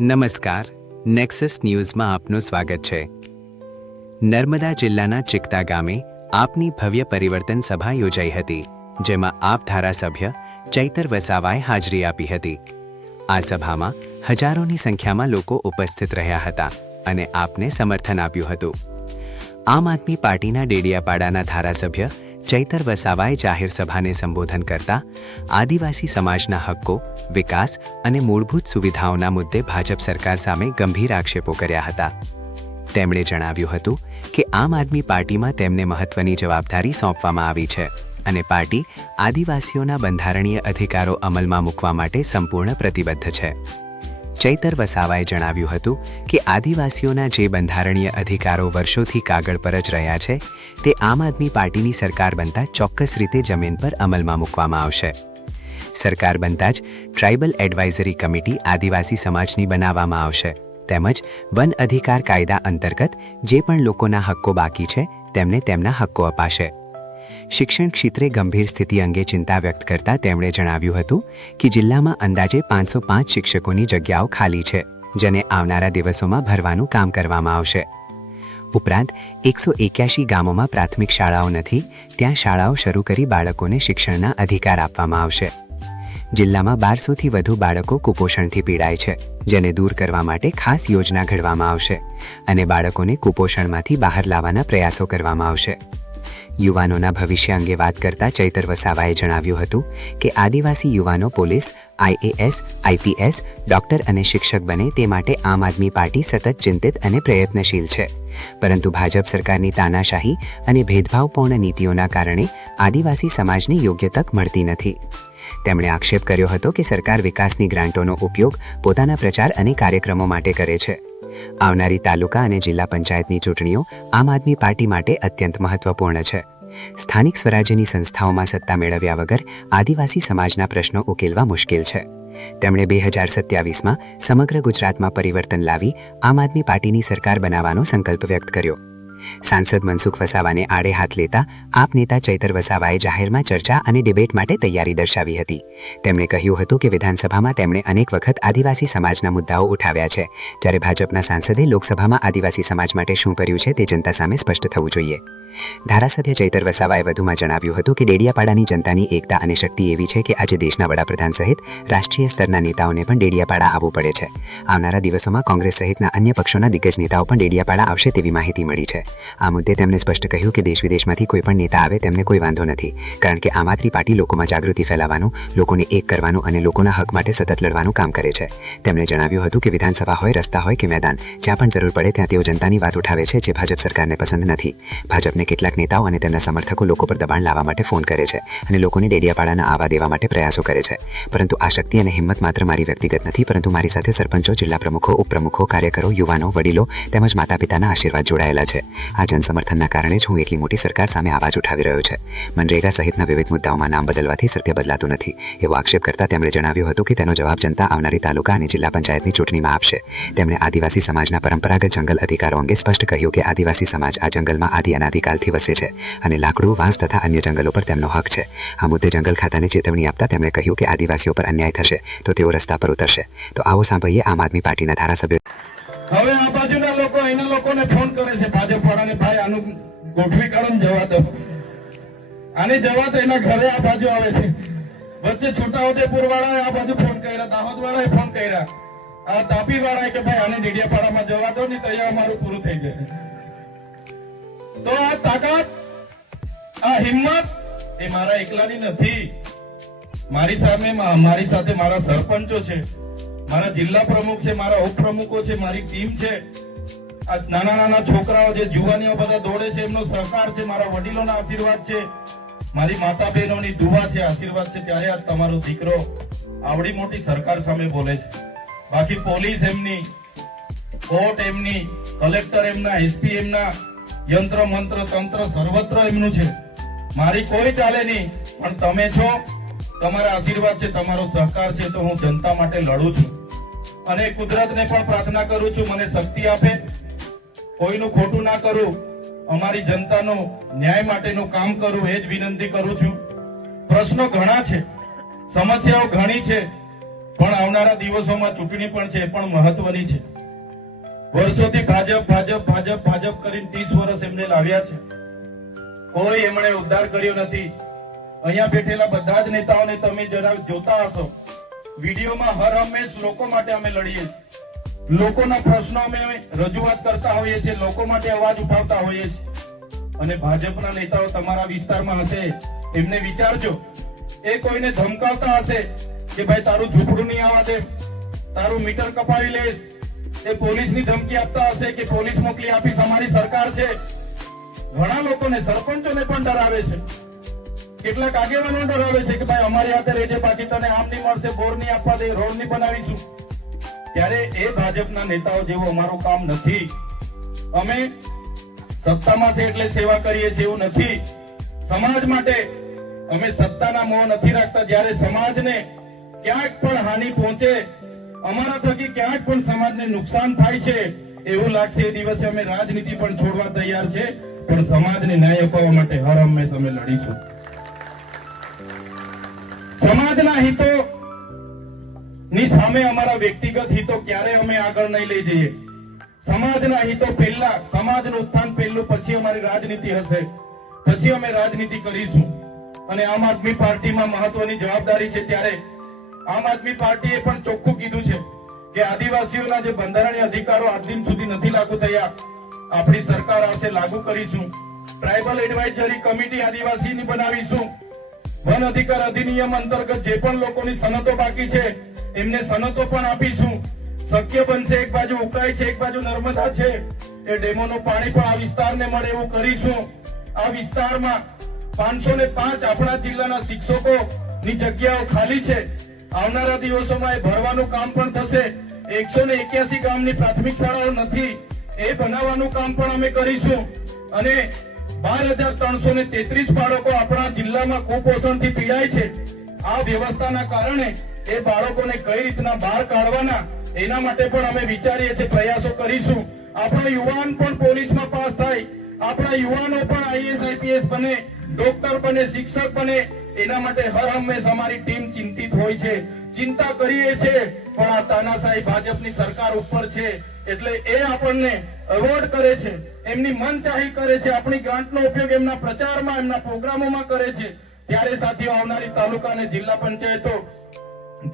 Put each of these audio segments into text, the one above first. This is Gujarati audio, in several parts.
નમસ્કાર, નેક્સસ ન્યૂઝમાં આપનું સ્વાગત છે। નર્મદા જિલ્લાના ચિકતા ગામે આપની ભવ્ય પરિવર્તન સભા યોજાઈ હતી, જેમાં આપ ધારાસભ્ય ચૈતર વસાવાએ હાજરી આપી હતી। આ સભામાં હજારોની સંખ્યામાં લોકો ઉપસ્થિત રહ્યા હતા અને આપને સમર્થન આપ્યું હતું। આમ આદમી પાર્ટીના ડેડિયાપાડાના ધારાસભ્ય ચૈતર વસાવાએ જાહેર સભાને સંબોધન કરતા આદિવાસી સમાજના હક્કો, વિકાસ અને મૂળભૂત સુવિધાઓના મુદ્દે ભાજપ સરકાર સામે ગંભીર આક્ષેપો કર્યા હતા। તેમણે જણાવ્યું હતું કે આમ આદમી પાર્ટીમાં તેમને મહત્વની જવાબદારી સોંપવામાં આવી છે અને પાર્ટી આદિવાસીઓના બંધારણીય અધિકારો અમલમાં મૂકવા માટે સંપૂર્ણ પ્રતિબદ્ધ છે। ચૈતર વસાવાએ જણાવ્યું હતું કે આદિવાસીઓના જે બંધારણીય અધિકારો વર્ષોથી કાગળ પર જ રહ્યા છે તે આમ આદમી પાર્ટીની સરકાર બનતા ચોક્કસ રીતે જમીન પર અમલમાં મૂકવામાં આવશે। સરકાર બનતા જ ટ્રાઇબલ એડવાઇઝરી કમિટી આદિવાસી સમાજની બનાવવામાં આવશે, તેમજ વન અધિકાર કાયદા અંતર્ગત જે પણ લોકોના હક્કો બાકી છે તેમને તેમના હક્કો અપાશે। શિક્ષણ ક્ષેત્રે ગંભીર સ્થિતિ અંગે ચિંતા વ્યક્ત કરતા તેમણે જણાવ્યું હતું કે જિલ્લામાં અંદાજે 505 શિક્ષકોની જગ્યાઓ ખાલી છે, જેને આવનારા દિવસોમાં ભરવાનું કામ કરવામાં આવશે। ઉપરાંત 181 ગામોમાં પ્રાથમિક શાળાઓ નથી, ત્યાં શાળાઓ શરૂ કરી બાળકોને શિક્ષણના અધિકાર આપવામાં આવશે। જિલ્લામાં 1200થી વધુ બાળકો કુપોષણથી પીડાય છે, જેને દૂર કરવા માટે ખાસ યોજના ઘડવામાં આવશે અને બાળકોને કુપોષણમાંથી બહાર લાવવાના પ્રયાસો કરવામાં આવશે। યુવાનોના ભવિષ્ય અંગે વાત કરતા ચૈતર વસાવાએ જણાવ્યું હતું કે આદિવાસી યુવાનો પોલીસ, IAS, IPS, ડોક્ટર અને શિક્ષક બને તે માટે આમ આદમી પાર્ટી સતત ચિંતિત અને પ્રયત્નશીલ છે, પરંતુ ભાજપ સરકારની તાનાશાહી અને ભેદભાવપૂર્ણ નીતિઓના કારણે આદિવાસી સમાજને યોગ્ય તક મળતી નથી। તેમણે આક્ષેપ કર્યો હતો કે સરકાર વિકાસની ગ્રાન્ટોનો ઉપયોગ પોતાના પ્રચાર અને કાર્યક્રમો માટે કરે છે। આવનારી તાલુકા અને જિલ્લા પંચાયતની ચૂંટણીઓ આમ આદમી પાર્ટી માટે અત્યંત મહત્વપૂર્ણ છે। સ્થાનિક સ્વરાજ્યની સંસ્થાઓમાં સત્તા મેળવ્યા વગર આદિવાસી સમાજના પ્રશ્નો ઉકેલવા મુશ્કેલ છે। તેમણે 2027માં સમગ્ર ગુજરાતમાં પરિવર્તન લાવી આમ આદમી પાર્ટીની સરકાર બનાવવાનો સંકલ્પ વ્યક્ત કર્યો। સાંસદ મનસુખ વસાવાને આડે હાથ લેતા આપ નેતા ચૈતર વસાવાએ જાહેરમાં ચર્ચા અને ડિબેટ માટે તૈયારી દર્શાવી હતી। તેમણે કહ્યું હતું કે વિધાનસભામાં તેમણે અનેક વખત આદિવાસી સમાજના મુદ્દાઓ ઉઠાવ્યા છે, જ્યારે ભાજપના સાંસદે લોકસભામાં આદિવાસી સમાજ માટે શું કર્યું છે તે જનતા સામે સ્પષ્ટ થવું જોઈએ। ધારાસભ્ય ચૈતર વસાવાએ વધુમાં જણાવ્યું હતું કે ડેડિયાપાડાની જનતાની એકતા અને શક્તિ એવી છે કે આજે દેશના વડાપ્રધાન સહિત રાષ્ટ્રીય સ્તરના નેતાઓને પણ ડેડિયાપાડા આવવું પડે છે। આવનારા દિવસોમાં કોંગ્રેસ સહિતના અન્ય પક્ષોના દિગ્ગજ નેતાઓ પણ ડેડિયાપાડા આવશે તેવી માહિતી મળી છે। આ મુદ્દે તેમણે સ્પષ્ટ કહ્યું કે દેશ વિદેશમાંથી કોઈ પણ નેતા આવે તેમને કોઈ વાંધો નથી, કારણ કે આમ આદમી પાર્ટી લોકોમાં જાગૃતિ ફેલાવવાનું, લોકોને એક કરવાનું અને લોકોના હક માટે સતત લડવાનું કામ કરે છે। તેમણે જણાવ્યું હતું કે વિધાનસભા હોય, રસ્તા હોય કે મેદાન, જ્યાં પણ જરૂર પડે ત્યાં તેઓ જનતાની વાત ઉઠાવે છે, જે ભાજપ સરકારને પસંદ નથી। ભાજપને કેટલાક નેતાઓ અને તેમના સમર્થકો લોકો પર દબાણ લાવવા માટે ફોન કરે છે અને લોકોને ડેડિયાપાડાના આવવા દેવા માટે પ્રયાસો કરે છે, પરંતુ આ શક્તિ અને હિંમત માત્ર મારી વ્યક્તિગત નથી, પરંતુ મારી સાથે સરપંચો, જિલ્લા પ્રમુખો, ઉપપ્રમુખો, કાર્યકરો, યુવાનો, વડીલો તેમજ માતા પિતાના આશીર્વાદ જોડાયેલા છે। આ જનસમર્થનના કારણે જ હું એટલી મોટી સરકાર સામે આવાજ ઉઠાવી રહ્યો છે। મનરેગા સહિતના વિવિધ મુદ્દાઓમાં નામ બદલવાથી સત્ય બદલાતું નથી, એવો આક્ષેપ કરતા તેમણે જણાવ્યું હતું કે તેનો જવાબ જનતા આવનારી તાલુકા અને જિલ્લા પંચાયતની ચૂંટણીમાં આપશે। તેમણે આદિવાસી સમાજના પરંપરાગત જંગલ અધિકારો અંગે સ્પષ્ટ કહ્યું કે આદિવાસી સમાજ આ જંગલમાં આદિ અનાદિકાલથી વસે છે અને લાકડું, વાંસ તથા અન્ય જંગલો પર તેમનો હક છે। આ મુદ્દે જંગલ ખાતાને ચેતવણી આપતા તેમણે કહ્યું કે આદિવાસીઓ પર અન્યાય થશે તો તેઓ રસ્તા પર ઉતરશે। તો આવો સાંભળીએ આમ આદમી પાર્ટીના ધારાસભ્યો। હવે આ બાજુના લોકો એના લોકોને ફોન કરે છે ભાજપ વાળાને, ભાઈ આનું ગોઠવી કાઢો, જવા દો, આને જવા દો, એના ઘરે આ બાજુ આવે છે। વચ્ચે છોટાઉદેપુર વાળાએ આ બાજુ ફોન કર્યા, દાહોદ વાળાએ ફોન કર્યા, આ તાપી વાળાએ કે ભાઈ આને ડેડિયાપાડામાં જવા દો, નહીં તો અહીંયા અમારું પૂરું થઈ જાય। તો આ તાકાત, આ હિંમત એ મારા એકલાની નથી, મારી સાથે મારા સરપંચો છે, મારા જિલ્લા પ્રમુખ છે, મારા ઉપપ્રમુખો છે, મારી ટીમ છે, આ નાના નાના છોકરાઓ જે જુવાનીઓ બધા દોડે છે એમનો સહકાર છે, મારા વડીલોના આશીર્વાદ છે, મારી માતા બહેનોની દુઆ છે, આશીર્વાદ છે, ત્યારે આ તમારો દીકરો આવડી મોટી સરકાર સામે બોલે છે। બાકી પોલીસ એમની, કોર્ટ એમની, કલેક્ટર એમના, SP એમના, યંત્ર મંત્ર તંત્ર સર્વત્ર એમનું છે, મારી કોઈ ચાલે નહીં, પણ તમે છો, તમારા આશીર્વાદ છે, તમારો સહકાર છે, તો હું જનતા માટે લડું છું અને કુદરતને પણ પ્રાર્થના કરું છું મને શક્તિ આપે, કોઈનું ખોટું ના કરું, અમારી જનતાનો ન્યાય માટેનું કામ કરું, એ જ વિનંતી કરું છું। પ્રશ્નો ઘણા છે, સમસ્યાઓ ઘણી છે, પણ આવનારા દિવસોમાં ચૂંટણી પણ છે, એ પણ મહત્વની છે. વર્ષોથી ભાજપ ભાજપ ભાજપ ભાજપ કરીને 30 વર્ષ એમને લાવ્યા છે. કોઈ એમણે ઉદ્ધાર કર્યો નથી. અહીંયા બેઠેલા બધા જ નેતાઓને તમે જરા જોતા હશો, વિડીયોમાં હર હંમેશ લોકો માટે અમે લડીએ છીએ, લોકોના પ્રશ્નો અમે રજૂઆત કરતા હોઈએ છીએ, લોકો માટે અવાજ ઉઠાવતા હોઈએ છીએ. અને ભાજપના નેતાઓ તમારા વિસ્તારમાં હશે, એમને વિચારજો, એ કોઈને ધમકાવતા હશે કે ભાઈ તારું ઝૂંપડું નહીં આવવા દે, તારું મીટર કપાવી લઈશ, એ પોલીસની ધમકી આપતા હશે કે પોલીસ મોકલી આપીશ, અમારી સરકાર છે. ઘણા લોકોને, સરપંચોને પણ ડરાવે છે, કેટલાક આગેવાનો ડરાવે છે કે ભાઈ અમારી હાથે રહેજે, બાકી તને આમ નહીં મળશે, બોર નહીં આપવા દે, રોડ નહીં બનાવીશું. ત્યારે એ ભાજપના નેતાઓ જેવું અમારું કામ નથી. અમે સત્તામાં છે એટલે સેવા કરીએ છીએ એવું નથી. સમાજ માટે અમે સત્તાના મોહ નથી રાખતા. જ્યારે સમાજને ક્યાંક પણ હાનિ પહોંચે, અમારા થકી ક્યાંક પણ સમાજને નુકસાન થાય છે એવું લાગશે, એ દિવસે અમે રાજનીતિ પણ છોડવા તૈયાર છે, પણ સમાજને ન્યાય અપાવવા માટે હર હંમેશ અમે લડીશું. સમાજના હિતો ની સામે અમારા વ્યક્તિગત હિતો ક્યારે અમે આગળ નહીં લઈ જઈએ. સમાજના હિતો પહેલા, સમાજનું ઉત્થાન પહેલું, પછી અમારી રાજનીતિ હશે, પછી અમે રાજનીતિ કરીશું. અને આમ આદમી પાર્ટીમાં મહત્વની જવાબદારી છે, ત્યારે આમ આદમી પાર્ટીએ પણ ચોખ્ખું કીધું છે કે આદિવાસીઓના જે બંધારણીય અધિકારો આજ દિન સુધી નથી લાગુ થયા, આપણી સરકાર આવશે લાગુ કરીશું. ટ્રાઇબલ એડવાઇઝરી કમિટી આદિવાસીની બનાવીશું. વન અધિકાર અધિનિયમ અંતર્ગત જે પણ લોકોની સનતો બાકી છે એમને સનતો પણ આપીશું. શક્ય બનશે, એક બાજુ ઉકાઈ છે, એક બાજુ નર્મદા છે, એ ડેમોનું પાણી પણ આ વિસ્તારને મળે એવું કરીશું. આ વિસ્તારમાં 505 આપણા જિલ્લાના શિક્ષકોની જગ્યાઓ ખાલી છે. આવનારા દિવસોમાં એ ભરવાનું કામ પણ થશે. 181 ગામની પ્રાથમિક શાળાઓ નથી, એ બનાવવાનું કામ પણ અમે કરીશું. અને 12,333 બાળકો આપણા જિલ્લામાં કુપોષણથી પીડાય છે. આ વ્યવસ્થાના કારણે એ બાળકોને કઈ રીતના બહાર કાઢવાના, એના માટે પણ અમે વિચારીએ છીએ, પ્રયાસો કરીશું. આપણા યુવાન પણ પોલીસમાં પાસ થાય, આપણા યુવાનો પણ આઈએસ આઈપીએસ બને, ડોક્ટર બને, શિક્ષક બને, એના માટે હર હંમેશ અમારી ટીમ ચિંતિત હોય છે, ચિંતા કરીએ છીએ. પણ આ તાનાશાહી ભાજપની સરકાર ઉપર છે એટલે એ આપણને અવોઇડ કરે છે, એમની મનચાહી કરે છે, આપણી ગ્રાન્ટનો ઉપયોગ એમના પ્રચારમાં, એમના પ્રોગ્રામોમાં કરે છે. ત્યારે સાથીઓ, આવનારી તાલુકા અને જિલ્લા પંચાયતો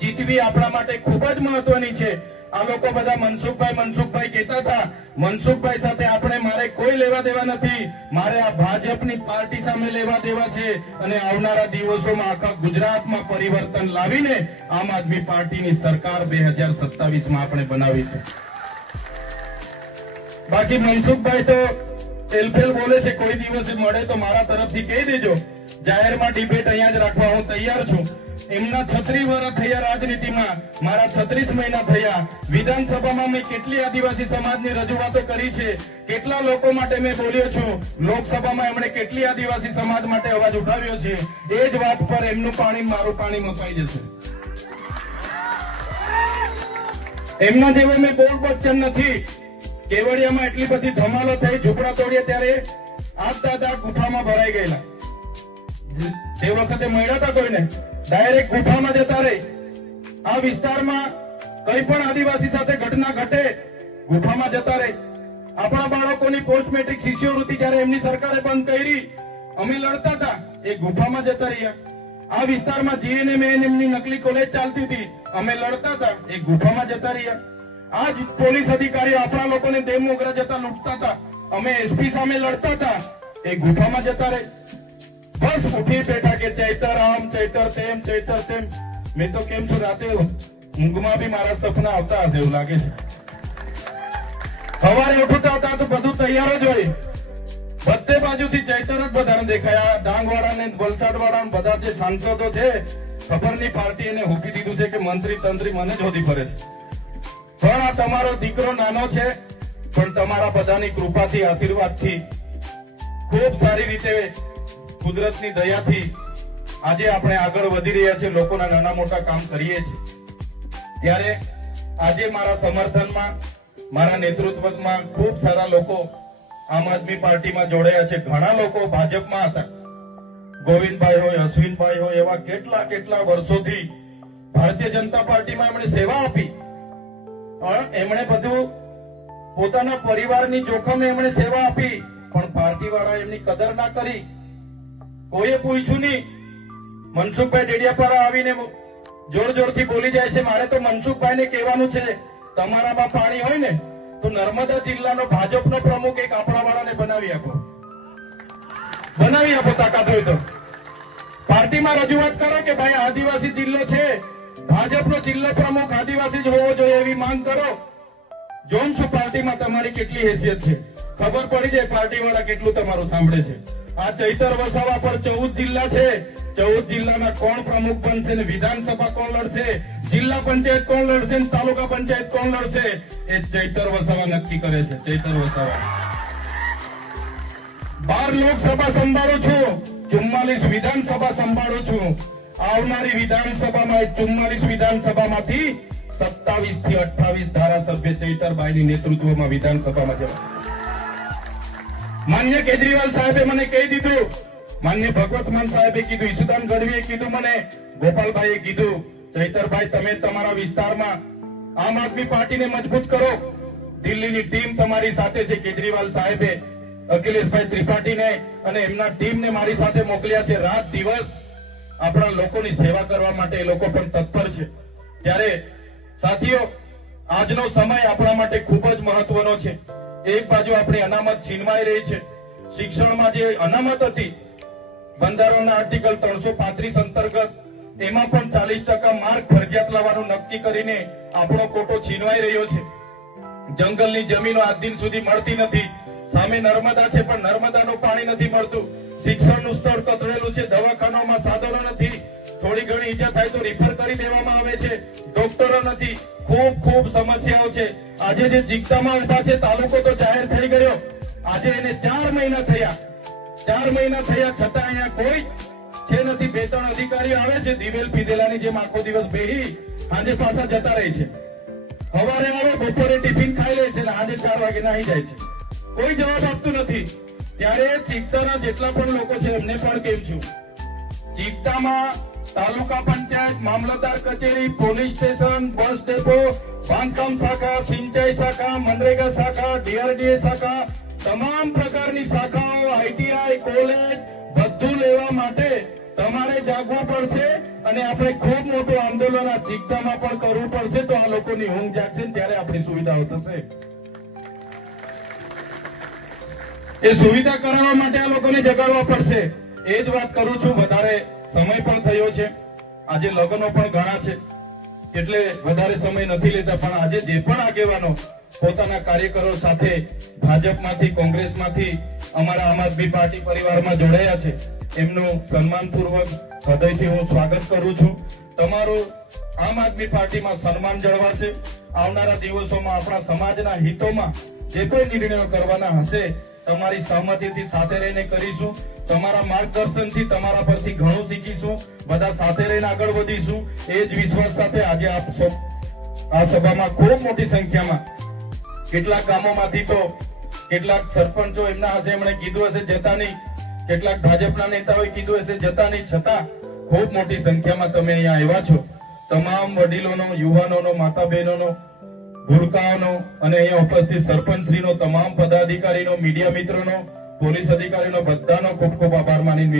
જીતવી આપણા માટે ખૂબ જ મહત્વની છે. આ લોકો બધા મનસુખભાઈ કહેતા હતા, મનસુખભાઈ સાથે આપણે, મારે કોઈ લેવા દેવા નથી, મારે આ ભાજપની પાર્ટી સામે લેવા દેવા છે. અને આવનારા દિવસોમાં આખા ગુજરાતમાં પરિવર્તન લાવીને આમ આદમી પાર્ટીની સરકાર 2027માં આપણે બનાવીશું. બાકી મનસુખભાઈ તો એલફેલ બોલે છે, કોઈ દિવસે મળે તો મારા તરફથી કહી દેજો, જાહેરમાં ડિબેટ અહીંયા જ રાખવા હું તૈયાર છું. એમના 36 વર્ષ થયા રાજનીતિમાં, મારા 36 મહિના થયા. વિધાનસભામાં મેં કેટલી આદિવાસી સમાજની રજૂઆતો કરી છે, કેટલા લોકો માટે મેં બોલ્યો છું. લોકસભામાં એમણે કેટલી આદિવાસી સમાજ માટે અવાજ ઉઠાવ્યો છે. એ જ વાત પર એમનું પાણી મારું પાણી મપાઈ જશે. એમના જેવો મેં બોલ બચ્ચન નથી. કેવડિયામાં એટલી બધી ધમાલો થઈ, ઝૂંપડા તોડ્યા ત્યારે આજ દાદા ગુફામાં ભરાઈ ગયેલા. તે વખતે મળ્યા હતા કોઈને, ડાયરેક્ટ ગુફામાં જતા રહે. આ વિસ્તારમાં કઈ પણ આદિવાસી સાથે ઘટના ઘટે, ગુફામાં જતા રહે. આપણા બાળકોની પોસ્ટ મેટ્રિક શિષ્યવૃત્તિ જયારે એમની સરકારે બંધ કરી, અમે લડતા હતા, એ ગુફામાં જતા રહ્યા. આ વિસ્તારમાં જીએનએમ એમની નકલી કોલેજ ચાલતી હતી, અમે લડતા હતા, એ ગુફામાં જતા રહ્યા. આ જ પોલીસ અધિકારીઓ આપણા લોકોને દેવ મોગરા જતા લૂંટતા હતા, અમે એસપી સામે લડતા હતા, એ ગુફામાં જતા રહે. બસ ઉઠી બેઠા કે ચૈતર આમ, ચૈતર તેમ, ચૈતર તેમ. મેં તો કેમ છું, રાતે ઊંઘમાં બી મારા સપના આવતા હશે એવું લાગે છે. સવારે ઉઠતા હતા તો બધું તૈયાર જ હોય, બધે બાજુથી ચૈતર જ બધાને દેખાયા. ડાંગ વાળા ને વલસાડ વાળા બધા જે સાંસદો છે, ખબર ની પાર્ટી એને મૂકી દીધું છે કે મંત્રી તંત્રી મને જ હોદી ફરે છે. પણ આ તમારો દીકરો નાનો છે, પણ તમારા બધાની કૃપાથી, આશીર્વાદથી, ખૂબ સારી રીતે કુદરતની દયાથી આજે આપણે આગળ વધી રહ્યા છીએ, લોકોના નાના મોટા કામ કરીએ છીએ. ત્યારે આજે મારા સમર્થનમાં, મારા નેતૃત્વમાં ખૂબ સારા લોકો આમ આદમી પાર્ટીમાં જોડાયા છે. ઘણા લોકો ભાજપમાં હતા, ગોવિંદભાઈ હોય, અશ્વિનભાઈ હોય, એવા કેટલા વર્ષોથી ભારતીય જનતા પાર્ટીમાં એમણે સેવા આપી, એમણે બધું પોતાના પરિવારની જોખમે એમણે સેવા આપી, પણ પાર્ટી વાળા એમની કદર ના કરી. કોઈએ પૂછ્યું નહીં. મનસુખભાઈ ડેડિયાપાડા આવીને જોર જોરથી બોલી જાય છે. મારે તો મનસુખભાઈને કહેવાનું છે, તમારામાં પાણી હોય ને તો નર્મદા જિલ્લાનો ભાજપનો પ્રમુખ એક આપણા વાળાને બનાવી આપો, તાકાત હોય તો. પાર્ટીમાં રજૂઆત કરો કે ભાઈ આદિવાસી જિલ્લો છે, ભાજપનો જિલ્લો પ્રમુખ આદિવાસી જ હોવો જોઈએ એવી માંગ કરો. જોઉં છું પાર્ટીમાં તમારી કેટલી હેસિયત છે, ખબર પડી જાય પાર્ટી વાળા કેટલું તમારું સાંભળે છે. આ ચૈતર વસાવા પર 14 જિલ્લા છે, 14 જિલ્લાના કોણ પ્રમુખ બનશે ને વિધાનસભા કોણ લડશે, જિલ્લા પંચાયત કોણ લડશે ને તાલુકા પંચાયત કોણ લડશે, એ ચૈતર વસાવા નક્કી કરે છે. ચૈતર વસાવા 12 લોકસભા સંભાળું છું, 44 વિધાનસભા સંભાળું છું. આવનારી વિધાનસભામાં 44 વિધાનસભામાંથી 27 થી 28 ધારાસભ્ય ચૈતરભાઈની નેતૃત્વમાં વિધાનસભામાં જવા. માન્ય કેજરીવાલ સાહેબે મને કહી દીધું, માન્ય ભગવત માન સાહેબે કીધું, ઈશુદાન ગઢવીએ કીધું, મને ગોપાલભાઈએ કીધું, ચૈતરભાઈ તમે તમારા વિસ્તારમાં આમ આદમી પાર્ટીને મજબૂત કરો. દિલ્હીની ટીમ તમારી સાથે છે. કેજરીવાલ સાહેબે અખિલેશભાઈ ત્રિપાઠીને અને એમના ટીમને મારી સાથે મોકલ્યા છે. રાત દિવસ આપણા લોકોની સેવા કરવા માટે એ લોકો પણ તત્પર છે. ત્યારે સાથીઓ, આજનો સમય આપણા માટે ખૂબ જ મહત્વનો છે. એક બાજુ આપણી અનામત છીનવાઈ રહી છે. શિક્ષણમાં જે અનામત હતી બંધારણના આર્ટિકલ 335 અંતર્ગત, એમાં પણ 40% માર્ક ફરજિયાત લાવવાનું નક્કી કરીને આપણો કોટો છીનવાઈ રહ્યો છે. જંગલની જમીનો આજ દિન સુધી મળતી નથી. સામે નર્મદા છે પણ નર્મદાનું પાણી નથી મળતું. શિક્ષણનું સ્તર કથળેલું છે, દવાખાનાઓમાં સાધનો નથી, થોડી ઘણી ઈજા થાય તો રિફર કરી દેવામાં આવે છે, ડોક્ટરો નથી, ખૂબ સમસ્યાઓ છે. આજે જે ચિકતામાં ઉભા છે તાલુકો તો જાહેર થઈ ગયો, આજે એને 4 મહિના થયા, 4 મહિના થયા છતાં અહીંયા કોઈ છે નથી. 2-3 અધિકારીઓ આવે છે દિવેલ પીધેલાની જેમ આખો દિવસ બેહી આજે પાછા જતા રહે છે. સવારે આવે, બપોરે ટિફિન ખાઈ લે છે ને આજે 4 વાગે નાહી જાય છે. કોઈ જવાબ આપતું નથી. ત્યારે ચિકતાના જેટલા પણ લોકો છે એમને પણ કેમ છું, ચિકતામાં તાલુકા પંચાયત, મામલતદાર કચેરી, પોલીસ સ્ટેશન, બસ ડેપો, બાંધકામ શાખા, સિંચાઈ શાખા, મનરેગા શાખા, ડીઆરડીએ શાખા, તમામ પ્રકારની શાખાઓ, આઈટીઆઈ, કોલેજ બધું લેવા માટે તમારે જાગવું પડશે અને આપણે ખૂબ મોટું આંદોલન આ ચિકતામાં પણ કરવું પડશે. તો આ લોકોની ઊંઘ જાગશે ને ત્યારે આપણી સુવિધાઓ થશે. એ સુવિધા કરાવવા માટે આ લોકોને જગાડવા પડશે. એ જ વાત કરું છું. વધારે સમય પણ થયો છે, આજે લગ્નો પણ ઘણા છે એટલે વધારે સમય નથી લેતા. પણ આજે જે પણ આગેવાનો પોતાના કાર્યકરો સાથે ભાજપમાંથી, કોંગ્રેસમાંથી અમારા આમ આદમી પાર્ટી પરિવારમાં જોડાયા છે, એમનું સન્માનપૂર્વક હૃદયથી હું સ્વાગત કરું છું. તમારું આમ આદમી પાર્ટીમાં સન્માન જળવાશે. આવનારા દિવસોમાં આપણા સમાજના હિતોમાં જે કોઈ નિર્ણયો કરવાના હશે તમારી સહમતિથી સાથે રહીને કરીશું. તમારા માર્ગદર્શનથી, તમારા પરથી ઘણું શીખીશું. બધા સાથે રહીને આગળ વધીશું. એ જ વિશ્વાસ સાથે આજે આ સભામાં ખૂબ મોટી સંખ્યામાં કેટલાક ગામોમાંથી તો કેટલાક સરપંચો એમના હશે, એમણે કીધું હશે જતા નહીં, કેટલાક ભાજપના નેતાઓએ કીધું હશે જતા નહીં, છતાં ખૂબ મોટી સંખ્યામાં તમે અહીંયા આવ્યા છો. તમામ વડીલોનો, યુવાનોનો, માતા બહેનોનો, ભૂલકાઓનો અને અહીંયા ઉપસ્થિત સરપંચશ્રીનો, તમામ પદાધિકારીનો, મીડિયા મિત્રોનો, પોલીસ અધિકારીનો બધાનો ખૂબ ખૂબ આભાર માની